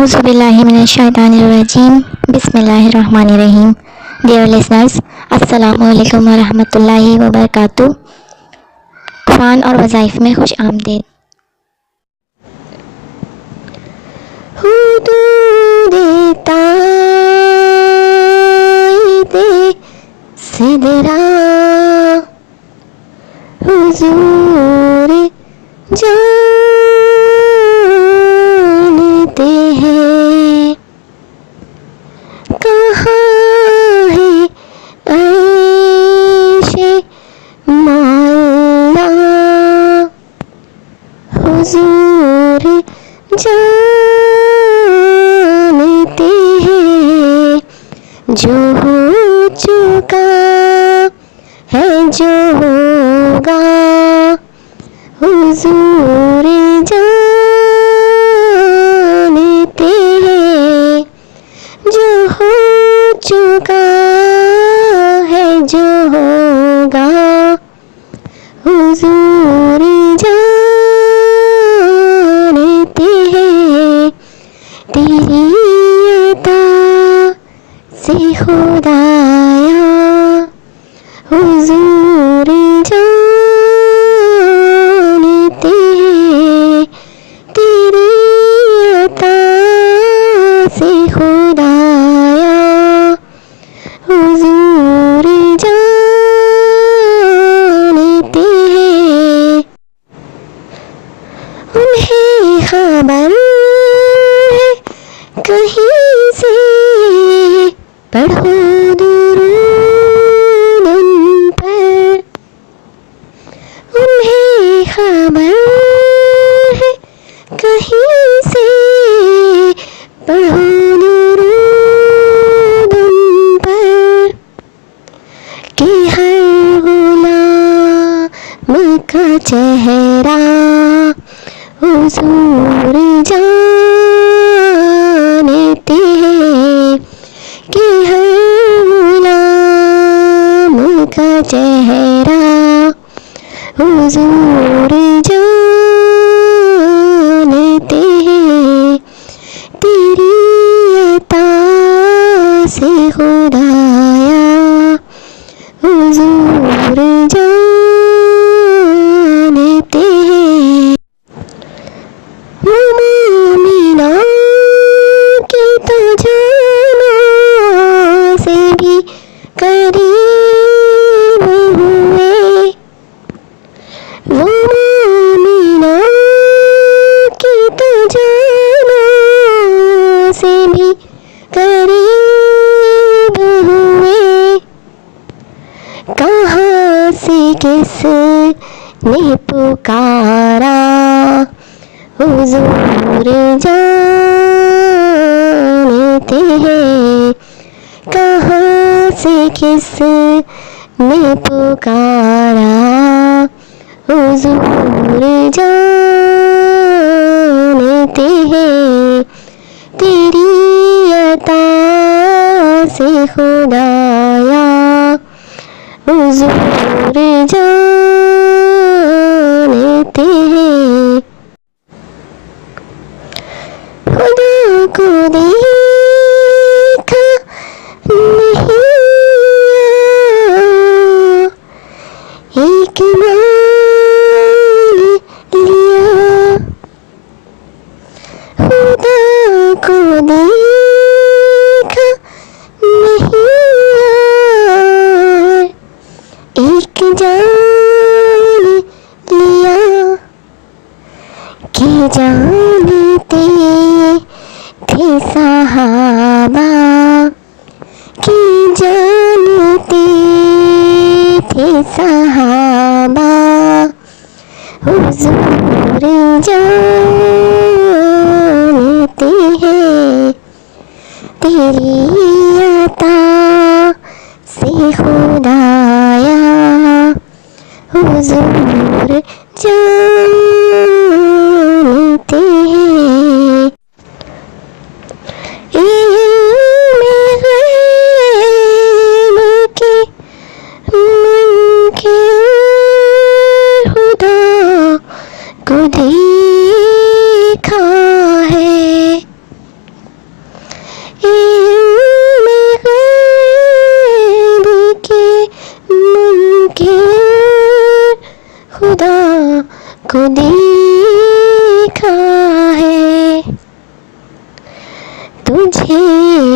Auzubillahiminasyaitanirrajim. Bismillahirrahmanirrahim. Dear listeners, अस्सलामुअलैकुम वरहमतुल्लाहि वबरकातुह। फ़ान और वज़ाइफ में खुश आमदीद। हुदूदे ताईदे सिदरा हुजूर जानते हैं कहाँ है ऐशे मौला हुजूर जानते हैं जो हो चुका है जो होगा हुजूर जानते हैं जो हो चुका है जो होगा हुजूर जानते हैं तेरी अता से खुदाया हुजूर जानते हैं तेरी अता से खुदाया हुजूर जानते हैं उन्हें खबर है कहीं से पढ़ो दुरूद उन पर उन्हें खबर है कहीं से पढ़ो दुरूद उन पर कि हर गुलाम का चेहरा हुजूर जानते हैं कि हर गुलाम का चेहरा हुजूर जानते हैं तेरी अता से खुदाया हुजूर जानते हैं मोमिना की तो जाना से भी करीब हुए वो मोमिना की तो जाना से भी करीब हुए कहाँ से किस ने पुकारा हुजूर जानते हैं कहाँ से किस ने पुकारा हुजूर जानते हैं तेरी अता से खुदाया हुजूर जानते हैं खुदा को देखा नहीं एक मान लिया खुदा को देखा नहीं एक जान लिया कि जानते थे सहाबा कि जानते थे सहाबा हुजूर जानते हैं तेरी अता से खुदाया हुजूर जानते हैं इल्म गैब के मुनकिर खुदा को देखा है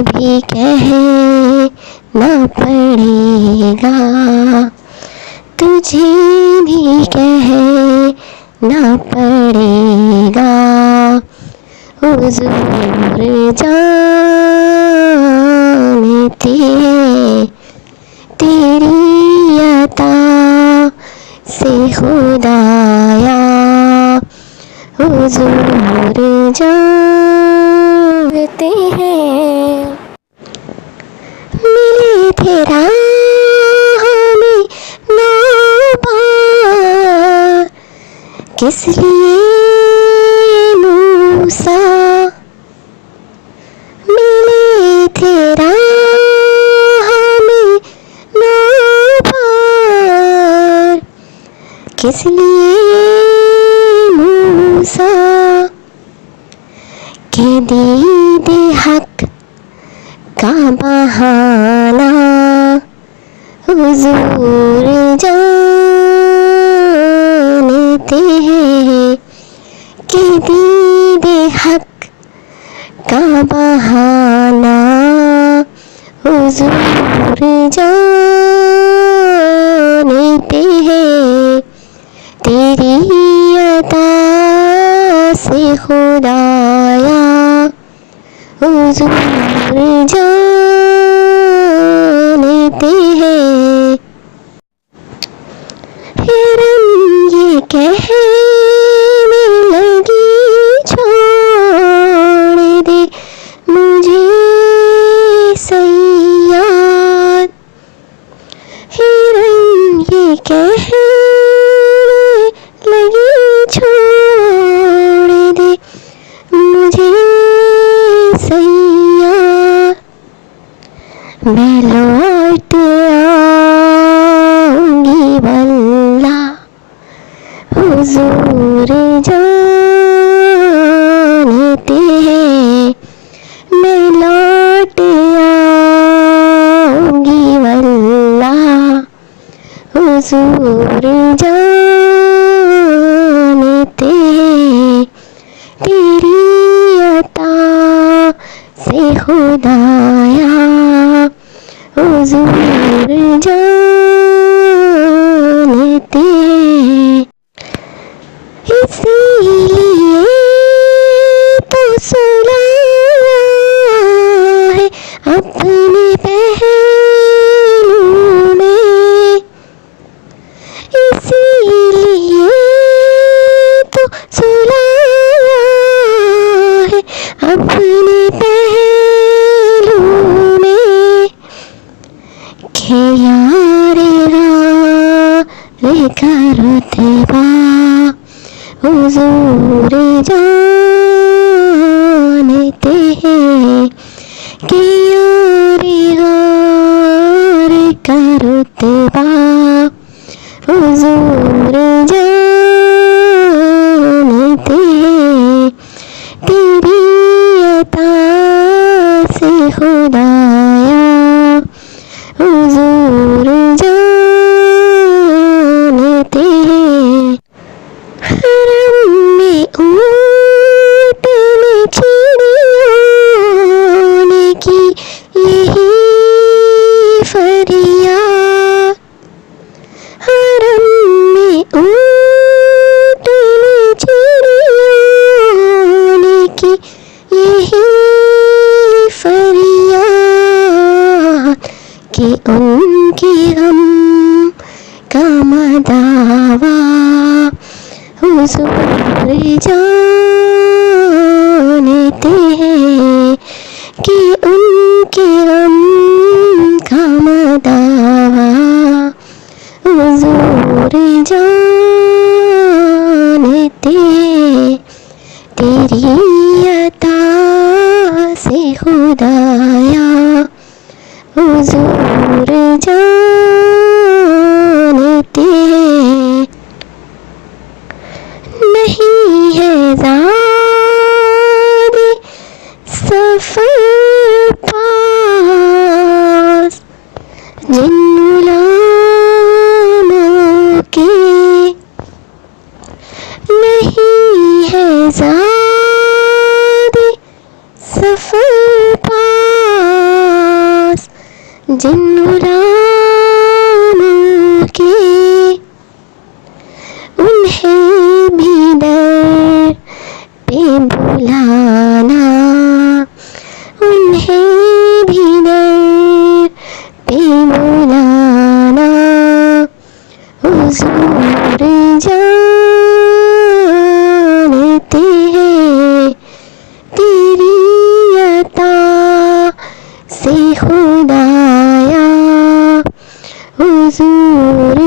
भी कहना पड़ेगा, तुझे भी कहना पड़ेगा। हुजूर जानते हैं तेरी अता से खुदाया, हुजूर जानते हैं। मिले थे राह में नौबार, किस लिए मूसा, मिले थे राह में नौबार, किस लिए मूसा, के दीदे हक का बहाना, हुजूर जानते हैं कि दीदे हक का बहाना, हुजूर जानते हैं तेरी अता से खुदाया, हुजूर जानते हैं। हिरन ये कहने लगी छोड़ दे मुझे सैयाद, हिरन ये कहने लगी छोड़ दे मुझे सैयाद, मैं लौट आऊंगी वल्ला, हुजूर जानते हैं मैं लौट आऊंगी वल्ला, हुजूर जानते हैं तेरी अता से खुदाया, हुजूर जानते हैं। इसीलिए तो सुलाया है अपने पहलू में, इसीलिए तो सुलाया है अपने पहलू में, के यारे का रुतबा, हुजूर जानते हैं कि यारे का रुतबा, हुजूर जानते हैं तेरी अता से खुदाया, हुजूर जानते हैं। हरम में ऊँटने चिड़ियों ने की यही फरियाद, हरम में ऊँटने चिड़ियों ने की यही फरियाद, कि उनके गम का मदावा, हुजूर जानते हैं कि उनके गम का मदावा, हुजूर जानते हैं तेरी अता से खुदाया, हुजूर जानते हैं। नहीं है ज़्यादा सफ़र पास जिन गुलामों के, नहीं है ज़्यादा सफ़र पास जिन गुलामों के उन्हें भी दर पे बुलाना, उन्हें भी दर पे बुलाना। हुजूर जानते हैं तेरी अता से खुदाया, हुजूर